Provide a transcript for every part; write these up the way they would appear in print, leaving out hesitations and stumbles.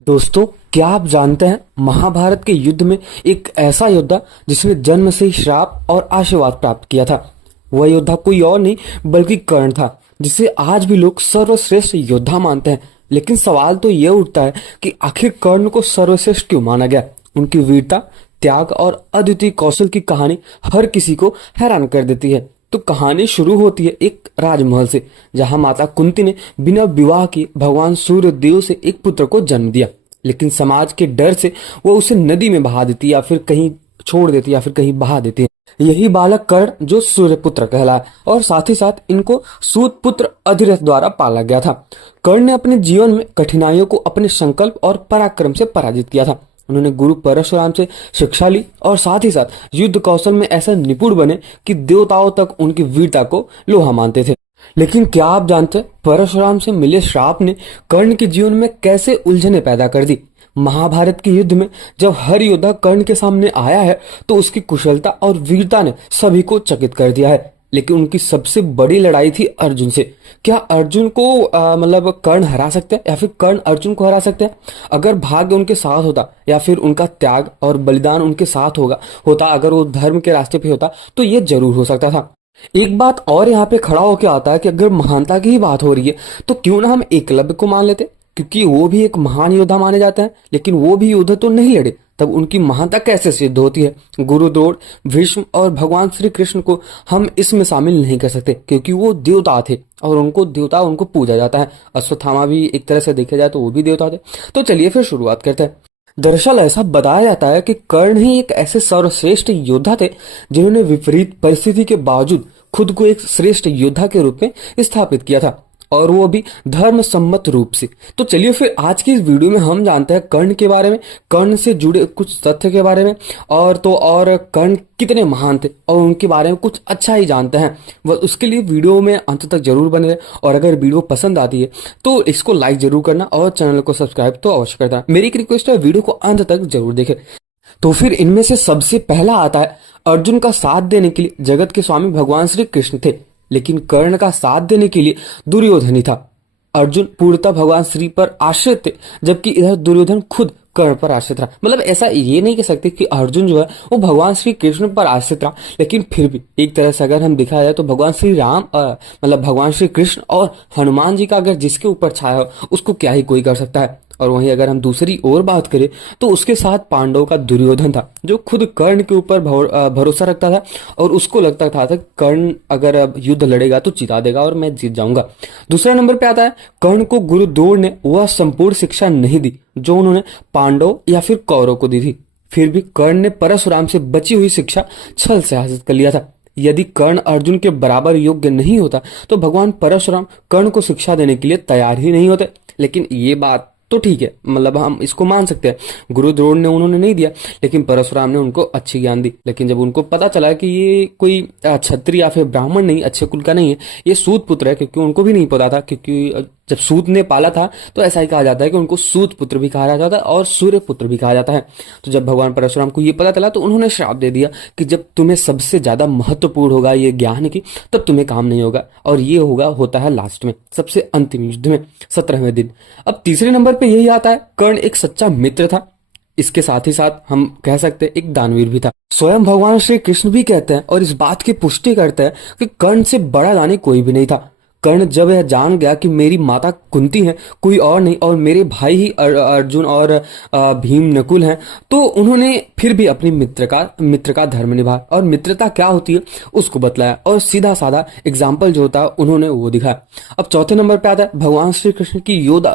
दोस्तों, क्या आप जानते हैं महाभारत के युद्ध में एक ऐसा योद्धा जिसने जन्म से ही श्राप और आशीर्वाद प्राप्त किया था। वह योद्धा कोई और नहीं बल्कि कर्ण था, जिसे आज भी लोग सर्वश्रेष्ठ योद्धा मानते हैं। लेकिन सवाल तो यह उठता है कि आखिर कर्ण को सर्वश्रेष्ठ क्यों माना गया। उनकी वीरता, त्याग और अद्वितीय कौशल की कहानी हर किसी को हैरान कर देती है। तो कहानी शुरू होती है एक राजमहल से, जहां माता कुंती ने बिना विवाह किए भगवान सूर्य देव से एक पुत्र को जन्म दिया। लेकिन समाज के डर से वो उसे नदी में बहा देती या फिर कहीं छोड़ देती या फिर कहीं बहा देती है। यही बालक कर्ण जो सूर्य पुत्र कहलाया, और साथ ही साथ इनको सूत पुत्र अधिरथ द्वारा पाला गया था। कर्ण ने अपने जीवन में कठिनाइयों को अपने संकल्प और पराक्रम से पराजित किया था। उन्होंने गुरु परशुराम से शिक्षा ली और साथ ही साथ युद्ध कौशल में ऐसा निपुण बने कि देवताओं तक उनकी वीरता को लोहा मानते थे। लेकिन क्या आप जानते हैं परशुराम से मिले श्राप ने कर्ण के जीवन में कैसे उलझने पैदा कर दी। महाभारत के युद्ध में जब हर योद्धा कर्ण के सामने आया है तो उसकी कुशलता और वीरता ने सभी को चकित कर दिया है। लेकिन उनकी सबसे बड़ी लड़ाई थी अर्जुन से। क्या अर्जुन को मतलब कर्ण हरा सकते हैं या फिर कर्ण अर्जुन को हरा सकते हैं? अगर भाग्य उनके साथ होता या फिर उनका त्याग और बलिदान उनके साथ होता, अगर वो धर्म के रास्ते पे होता तो ये जरूर हो सकता था। एक बात और यहाँ पे खड़ा होके आता है कि अगर महानता की ही बात हो रही है तो क्यों ना हम एकलव्य को मान लेते, क्योंकि वो भी एक महान योद्धा माने जाते हैं। लेकिन वो भी युद्ध तो नहीं लड़े, तब उनकी महानता कैसे सिद्ध होती है? गुरु द्रोण, भीष्म और भगवान श्री कृष्ण को हम इसमें शामिल नहीं कर सकते, क्योंकि वो देवता थे और उनको पूजा जाता है। अश्वत्थामा भी एक तरह से देखा जाए तो वो भी देवता थे। तो चलिए फिर शुरुआत करते हैं। दरअसल ऐसा बताया जाता है कि कर्ण ही एक ऐसे सर्वश्रेष्ठ योद्धा थे जिन्होंने विपरीत परिस्थिति के बावजूद खुद को एक श्रेष्ठ योद्धा के रूप में स्थापित किया था, और वो भी धर्म सम्मत रूप से। तो चलिए फिर आज की इस वीडियो में हम जानते हैं कर्ण के बारे में, कर्ण से जुड़े कुछ तथ्य के बारे में, और कर्ण कितने महान थे और उनके बारे में कुछ अच्छा ही जानते हैं। बस उसके लिए वीडियो में अंत तक जरूर बने रहे, और अगर वीडियो पसंद आती है तो इसको लाइक जरूर करना और चैनल को सब्सक्राइब तो अवश्य करना। मेरी एक रिक्वेस्ट है, वीडियो को अंत तक जरूर देखें। तो फिर इनमें से सबसे पहला आता है, अर्जुन का साथ देने के लिए जगत के स्वामी भगवान श्री कृष्ण थे, लेकिन कर्ण का साथ देने के लिए दुर्योधन ही था। अर्जुन पूर्णतः भगवान श्री पर आश्रित थे, जबकि इधर दुर्योधन खुद कर्ण पर आश्रित रहा। मतलब ऐसा ये नहीं कह सकते कि अर्जुन जो है वो भगवान श्री कृष्ण पर आश्रित रहा, लेकिन फिर भी एक तरह से अगर हम दिखाया जाए तो भगवान श्री राम मतलब भगवान श्री कृष्ण और हनुमान जी का अगर जिसके ऊपर छाया हो उसको क्या ही कोई कर सकता है। और वहीं अगर हम दूसरी ओर बात करें तो उसके साथ पांडवों का दुर्योधन था, जो खुद कर्ण के ऊपर भरोसा रखता था और उसको लगता था कर्ण अगर युद्ध लड़ेगा तो जिता देगा और मैं जीत जाऊंगा। दूसरे नंबर पे आता है, कर्ण को गुरु द्रोण ने वह संपूर्ण शिक्षा नहीं दी जो उन्होंने पांडव या फिर कौरव को दी थी। फिर भी कर्ण ने परशुराम से बची हुई शिक्षा छल से हासिल कर लिया था। यदि कर्ण अर्जुन के बराबर योग्य नहीं होता तो भगवान परशुराम कर्ण को शिक्षा देने के लिए तैयार ही नहीं होते। लेकिन ये बात तो ठीक है, मतलब हम इसको मान सकते हैं, गुरु द्रोण ने उन्होंने नहीं दिया, लेकिन परशुराम ने उनको अच्छी ज्ञान दी। लेकिन जब उनको पता चला कि ये कोई क्षत्रिय या फिर ब्राह्मण नहीं, अच्छे कुल का नहीं है, ये सूत पुत्र है, क्योंकि उनको भी नहीं पता था, क्योंकि जब सूत ने पाला था तो ऐसा ही कहा जाता है कि उनको सूत पुत्र भी कहा जाता है और सूर्य पुत्र भी कहा जाता है। तो जब भगवान परशुराम को ये पता चला तो उन्होंने श्राप दे दिया कि जब तुम्हें सबसे ज्यादा महत्वपूर्ण होगा ये ज्ञान की, तब तुम्हें काम नहीं होगा, और ये होता है लास्ट में, सबसे अंतिम युद्ध में, 17वें दिन। अब तीसरे नंबर पे यही आता है, कर्ण एक सच्चा मित्र था। इसके साथ ही साथ हम कह सकते हैं एक दानवीर भी था। स्वयं भगवान श्री कृष्ण भी कहते हैं और इस बात की पुष्टि करते हैं कि कर्ण से बड़ा दानी कोई भी नहीं था। कर्ण जब यह जान गया कि मेरी माता कुंती है, कोई और नहीं, और मेरे भाई ही अर्जुन और भीम नकुल हैं, तो उन्होंने फिर भी अपनी मित्र का धर्म निभाया और मित्रता क्या होती है उसको बतलाया, और सीधा साधा एग्जाम्पल जो होता है उन्होंने वो दिखाया। अब चौथे नंबर पे आता है, भगवान श्री कृष्ण की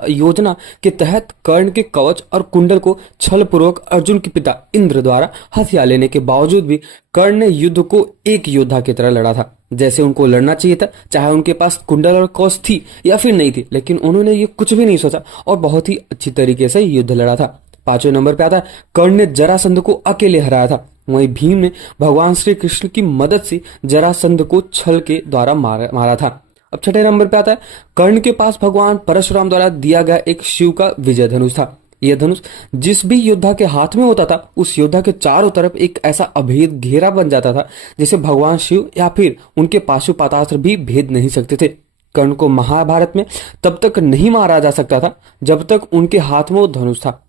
योजना के तहत कर्ण के कवच और कुंडल को छल पूर्वक अर्जुन के पिता इंद्र द्वारा हथिया लेने के बावजूद भी कर्ण ने युद्ध को एक योद्धा की तरह लड़ा था, जैसे उनको लड़ना चाहिए था, चाहे उनके पास कुंडल और कवच थी या फिर नहीं थी। लेकिन उन्होंने ये कुछ भी नहीं सोचा और बहुत ही अच्छी तरीके से युद्ध लड़ा था। पांचवें नंबर पे आता है, कर्ण ने जरासंध को अकेले हराया था। वहीं भीम ने भगवान श्री कृष्ण की मदद से जरासंध को छल के द्वारा मारा था। अब छठे नंबर पे आता है, कर्ण के पास भगवान परशुराम द्वारा दिया गया एक शिव का विजय धनुष था। यह धनुष जिस भी योद्धा के हाथ में होता था उस योद्धा के चारों तरफ एक ऐसा अभेद घेरा बन जाता था जिसे भगवान शिव या फिर उनके पाशुपतास्त्र भी भेद नहीं सकते थे। कर्ण को महाभारत में तब तक नहीं मारा जा सकता था जब तक उनके हाथ में वो धनुष था।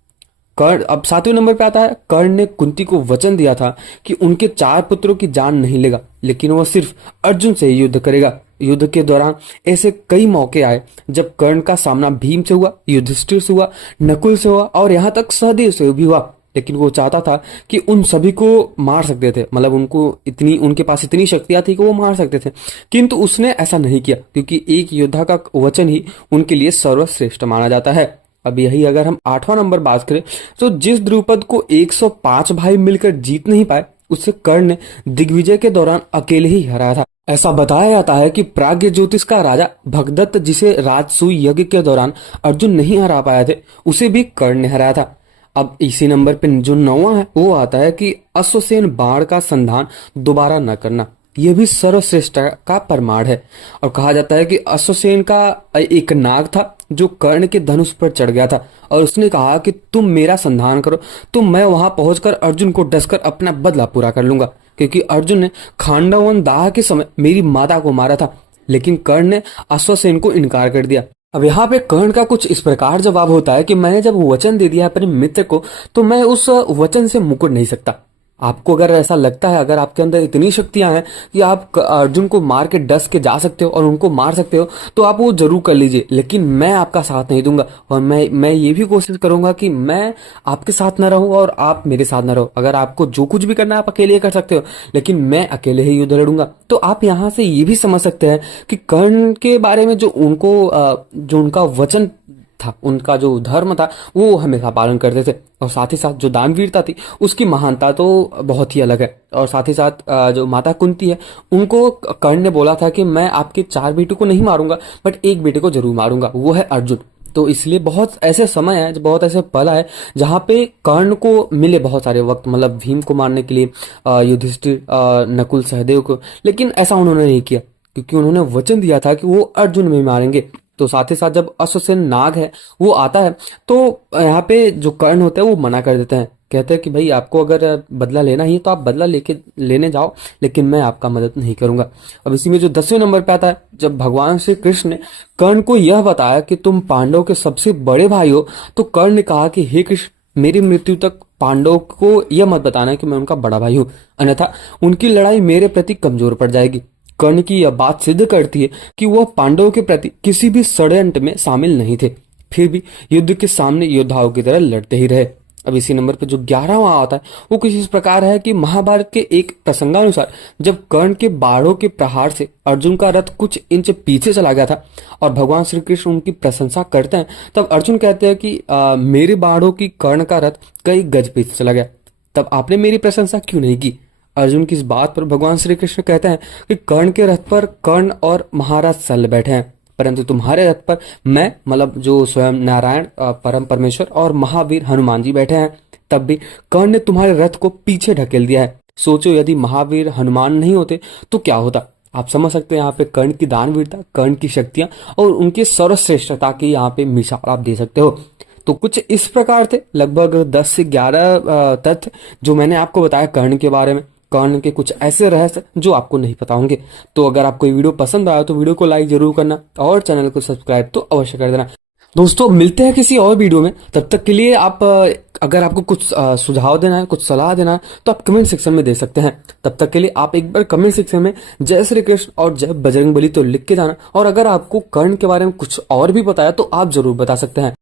कर्ण अब 7वें नंबर पे आता है, कर्ण ने कुंती को वचन दिया था कि उनके 4 पुत्रों की जान नहीं लेगा, लेकिन वह सिर्फ अर्जुन से ही युद्ध करेगा। युद्ध के दौरान ऐसे कई मौके आए जब कर्ण का सामना भीम से हुआ, युधिष्ठिर से हुआ, नकुल से हुआ और यहाँ तक सहदेव से भी हुआ। लेकिन वो चाहता था कि उन सभी को मार सकते थे, मतलब उनके पास इतनी शक्तियां थी कि वो मार सकते थे, किंतु उसने ऐसा नहीं किया क्योंकि एक योद्धा का वचन ही उनके लिए सर्वश्रेष्ठ माना जाता है। अब यही अगर हम 8वां नंबर बात करें तो जिस द्रुपद को 105 भाई मिलकर जीत नहीं पाए उसे कर्ण ने दिग्विजय के दौरान अकेले ही हराया था। ऐसा बताया जाता है कि प्राग्ञ ज्योतिष का राजा भगदत्त, जिसे राजसूय यज्ञ के दौरान अर्जुन नहीं हरा पाए थे, उसे भी कर्ण ने हराया था। अब इसी नंबर पे जो 9वां है वो आता है कि अश्वसेन बाण का संधान दोबारा न करना। यह भी सर्वश्रेष्ठ का प्रमाण है और कहा जाता है कि अश्वसेन का एक नाग था जो कर्ण के धनुष पर चढ़ गया था और उसने कहा कि तुम मेरा संधान करो तो मैं वहां पहुंचकर अर्जुन को डसकर अपना बदला पूरा कर लूंगा, क्योंकि अर्जुन ने खांडवन दाह के समय मेरी माता को मारा था। लेकिन कर्ण ने अश्वसेन को इनकार कर दिया। अब यहाँ पे कर्ण का कुछ इस प्रकार जवाब होता है कि मैंने जब वचन दे दिया अपने मित्र को तो मैं उस वचन से मुकर नहीं सकता। आपको अगर ऐसा लगता है, अगर आपके अंदर इतनी शक्तियां हैं कि आप अर्जुन को मार के डस के जा सकते हो और उनको मार सकते हो, तो आप वो जरूर कर लीजिए, लेकिन मैं आपका साथ नहीं दूंगा और मैं ये भी कोशिश करूंगा कि मैं आपके साथ ना रहूं और आप मेरे साथ ना रहो। अगर आपको जो कुछ भी करना है आप अकेले कर सकते हो, लेकिन मैं अकेले ही युद्ध लड़ूंगा। तो आप यहाँ से ये भी समझ सकते हैं कि कर्ण के बारे में जो उनका वचन था, उनका जो धर्म था, वो हमेशा पालन करते थे और साथ ही साथ जो दानवीरता थी उसकी महानता तो बहुत ही अलग है। और साथ ही साथ जो माता कुंती है, उनको कर्ण ने बोला था कि मैं आपके 4 बेटों को नहीं मारूंगा बट एक बेटे को जरूर मारूंगा, वो है अर्जुन। तो इसलिए बहुत ऐसे समय है, बहुत ऐसे पल है जहां पे कर्ण को मिले बहुत सारे वक्त, मतलब भीम को मारने के लिए, युधिष्ठिर, नकुल, सहदेव को, लेकिन ऐसा उन्होंने नहीं किया क्योंकि उन्होंने वचन दिया था कि वो अर्जुन में मारेंगे। तो साथ ही साथ जब अश्वसेन नाग है वो आता है तो यहाँ पे जो कर्ण होते हैं वो मना कर देते हैं, कहते हैं कि भाई आपको अगर बदला लेना ही है तो आप बदला लेने जाओ, लेकिन मैं आपका मदद नहीं करूंगा। अब इसी में जो 10वें नंबर पे आता है, जब भगवान श्री कृष्ण ने कर्ण को यह बताया कि तुम पांडव के सबसे बड़े भाई हो, तो कर्ण ने कहा कि हे कृष्ण, मेरी मृत्यु तक पांडव को यह मत बताना कि मैं उनका बड़ा भाई हूं, अन्यथा उनकी लड़ाई मेरे प्रति कमजोर पड़ जाएगी। कर्ण की यह बात सिद्ध करती है कि वह पांडवों के प्रति किसी भी षड्यंत्र में शामिल नहीं थे, फिर भी युद्ध के सामने योद्धाओं की तरह लड़ते ही रहे। अब इसी नंबर पे जो 11वां आता है वो कुछ इस प्रकार है कि महाभारत के एक प्रसंगानुसार जब कर्ण के बाणों के प्रहार से अर्जुन का रथ कुछ इंच पीछे चला गया था और भगवान श्री कृष्ण उनकी प्रशंसा करते हैं, तब अर्जुन कहते हैं कि मेरे बाणों की कर्ण का रथ कई गज पीछे चला गया, तब आपने मेरी प्रशंसा क्यों नहीं की। अर्जुन की इस बात पर भगवान श्री कृष्ण कहते हैं कि कर्ण के रथ पर कर्ण और महाराज सल बैठे हैं, परंतु तुम्हारे रथ पर मैं, मतलब जो स्वयं नारायण, परम परमेश्वर और महावीर हनुमान जी बैठे हैं, तब भी कर्ण ने तुम्हारे रथ को पीछे ढकेल दिया है। सोचो यदि महावीर हनुमान नहीं होते तो क्या होता। आप समझ सकते हैं यहाँ पे कर्ण की दानवीरता, कर्ण की शक्तियां और उनकी सर्वश्रेष्ठता की यहाँ पे मिसाल आप दे सकते हो। तो कुछ इस प्रकार थे लगभग 10 से 11 तथ्य जो मैंने आपको बताया कर्ण के बारे में, कर्ण के कुछ ऐसे रहस्य जो आपको नहीं पता होंगे। तो अगर आपको ये वीडियो पसंद आया तो वीडियो को लाइक जरूर करना और चैनल को सब्सक्राइब तो अवश्य कर देना। दोस्तों मिलते हैं किसी और वीडियो में, तब तक के लिए आप अगर आपको कुछ सुझाव देना है, कुछ सलाह देना है तो आप कमेंट सेक्शन में दे सकते हैं। तब तक के लिए आप एक बार कमेंट सेक्शन में जय श्री कृष्ण और जय बजरंगबली तो लिख के जाना, और अगर आपको कर्ण के बारे में कुछ और भी पता है तो आप जरूर बता सकते हैं।